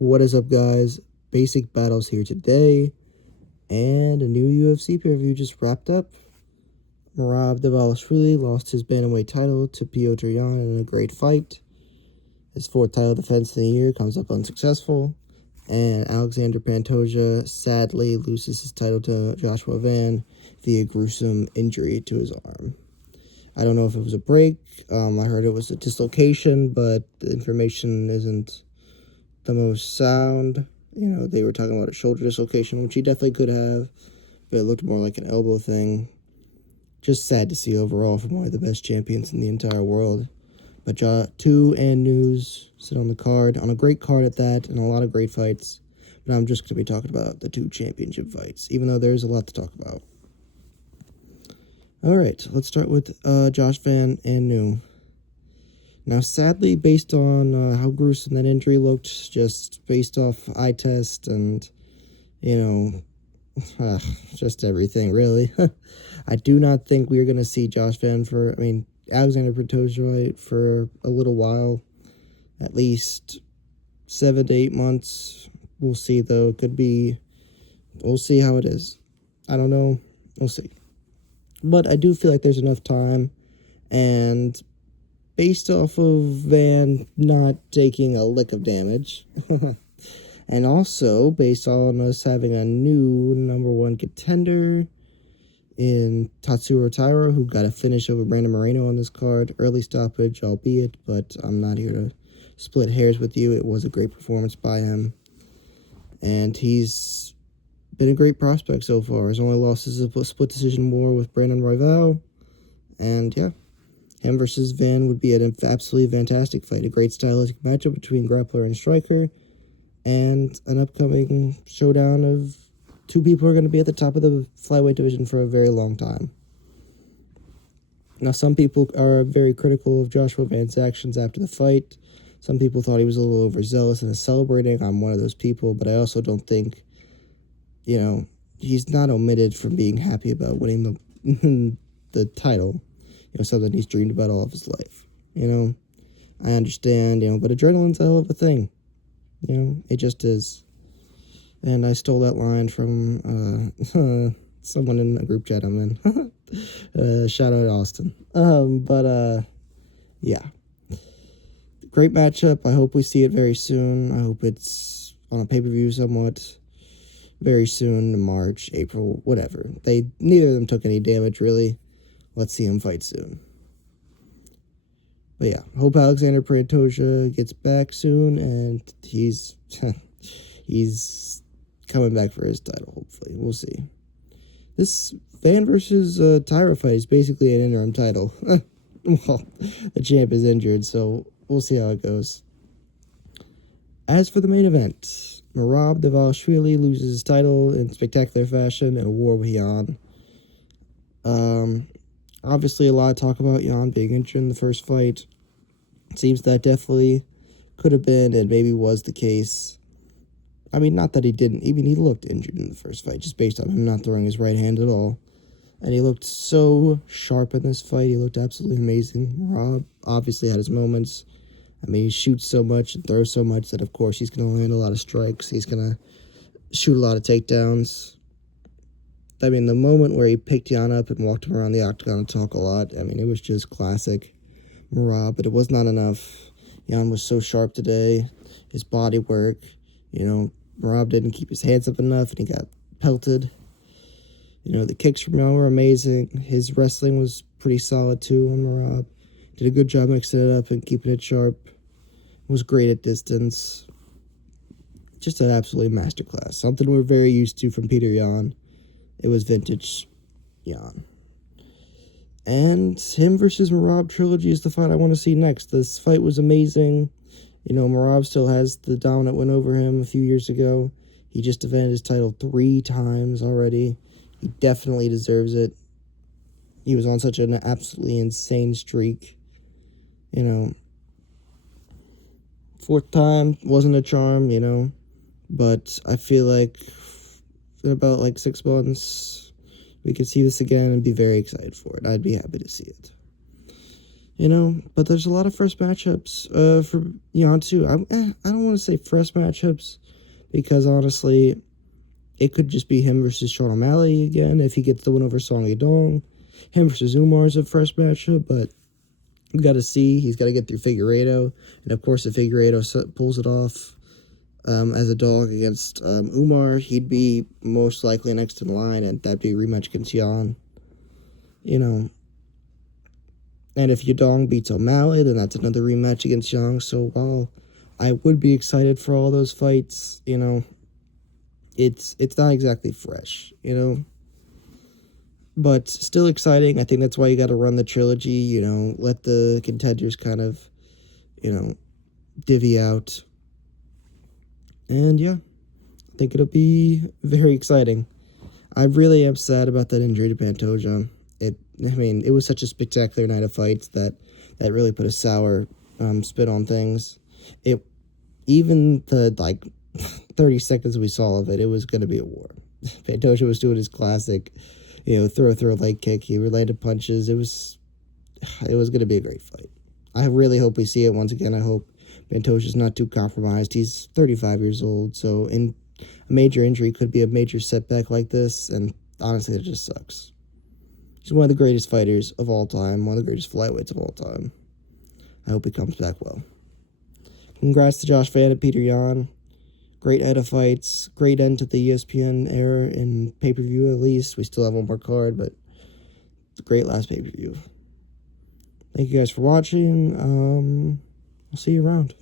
What is up, guys? Basic Battles here today, and a new UFC pay-per-view just wrapped up. Merab Dvalishvili lost his bantamweight title to Petr Yan in a great fight. His fourth title defense in the year comes up unsuccessful, and Alexander Pantoja sadly loses his title to Joshua Van via gruesome injury to his arm. I don't know if it was a break. I heard it was a dislocation, but the information isn't the most sound. They were talking about a shoulder dislocation, which he definitely could have, but it looked more like an elbow thing. Just sad to see overall from one of the best champions in the entire world. But two and news sit on the card, on a great card at that, and a lot of great fights. But I'm just going to be talking about the two championship fights, even though there's a lot to talk about. All right, let's start with Josh Van and New. Now, sadly, based on how gruesome that injury looked, just based off eye test and, just everything, really, I do not think we are going to see Josh Van Alexander Pantoja for a little while, at least 7 to 8 months. We'll see, though. We'll see how it is. I don't know. We'll see. But I do feel like there's enough time, and based off of Van not taking a lick of damage, and also based on us having a new number one contender in Tatsuro Taira, who got a finish over Brandon Moreno on this card. Early stoppage, albeit, but I'm not here to split hairs with you. It was a great performance by him, and he's been a great prospect so far. His only loss is a split decision war with Brandon Royval, and yeah, him versus Van would be an absolutely fantastic fight. A great stylistic matchup between grappler and striker, and an upcoming showdown of two people who are going to be at the top of the flyweight division for a very long time. Now, some people are very critical of Joshua Van's actions after the fight. Some people thought he was a little overzealous in his celebrating. I'm one of those people, but I also don't think, he's not omitted from being happy about winning the title. Something he's dreamed about all of his life. I understand, but adrenaline's a hell of a thing. It just is. And I stole that line from someone in a group chat I'm in. Shout out Austin. Yeah. Great matchup. I hope we see it very soon. I hope it's on a pay-per-view somewhat very soon, in March, April, whatever. Neither of them took any damage, really. Let's see him fight soon. But yeah, hope Alexander Pantoja gets back soon, and he's coming back for his title, hopefully. We'll see. This Van versus Taira fight is basically an interim title. Well, the champ is injured, so we'll see how it goes. As for the main event, Merab Dvalishvili loses his title in spectacular fashion in a war with Yan. Obviously, a lot of talk about Yan being injured in the first fight. It seems that definitely could have been and maybe was the case. Not that he didn't. Even he looked injured in the first fight, just based on him not throwing his right hand at all. And he looked so sharp in this fight. He looked absolutely amazing. Merab obviously had his moments. He shoots so much and throws so much that, of course, he's going to land a lot of strikes. He's going to shoot a lot of takedowns. The moment where he picked Yan up and walked him around the octagon and talked a lot, it was just classic Merab, but it was not enough. Yan was so sharp today. His body work, Merab didn't keep his hands up enough, and he got pelted. The kicks from Yan were amazing. His wrestling was pretty solid, too, on Merab. Did a good job mixing it up and keeping it sharp. Was great at distance. Just an absolute masterclass. Something we're very used to from Petr Yan. It was vintage Yan. And him versus Merab trilogy is the fight I want to see next. This fight was amazing. Merab still has the dominant win over him a few years ago. He just defended his title 3 times already. He definitely deserves it. He was on such an absolutely insane streak. 4th time wasn't a charm, but I feel like in about 6 months we could see this again and be very excited for it. I'd be happy to see it. But there's a lot of fresh matchups for Jan too. I don't want to say fresh matchups because honestly, it could just be him versus Sean O'Malley again if he gets the win over Song Yadong. Him versus Umar is a fresh matchup, but we got to see. He's got to get through Figueiredo, and of course, if Figueiredo pulls it off as a dog against Umar, he'd be most likely next in line, and that'd be a rematch against Jan. And if Yadong beats O'Malley, then that's another rematch against Yang. So while I would be excited for all those fights, it's not exactly fresh, but still exciting. I think that's why you got to run the trilogy, let the contenders kind of, divvy out. And yeah, I think it'll be very exciting. I really am sad about that injury to Pantoja. It was such a spectacular night of fights that really put a sour spin on things. Even the 30 seconds we saw of it, it was going to be a war. Pantoja was doing his classic, throw leg kick. He landed punches. It was going to be a great fight. I really hope we see it once again. I hope Pantoja's not too compromised. He's 35 years old, so a major injury could be a major setback like this, and honestly, it just sucks. He's one of the greatest fighters of all time, one of the greatest flyweights of all time. I hope he comes back well. Congrats to Josh Van and Peter Yan. Great night of fights. Great end to the ESPN era in pay-per-view, at least. We still have one more card, but it's a great last pay-per-view. Thank you guys for watching. I'll see you around.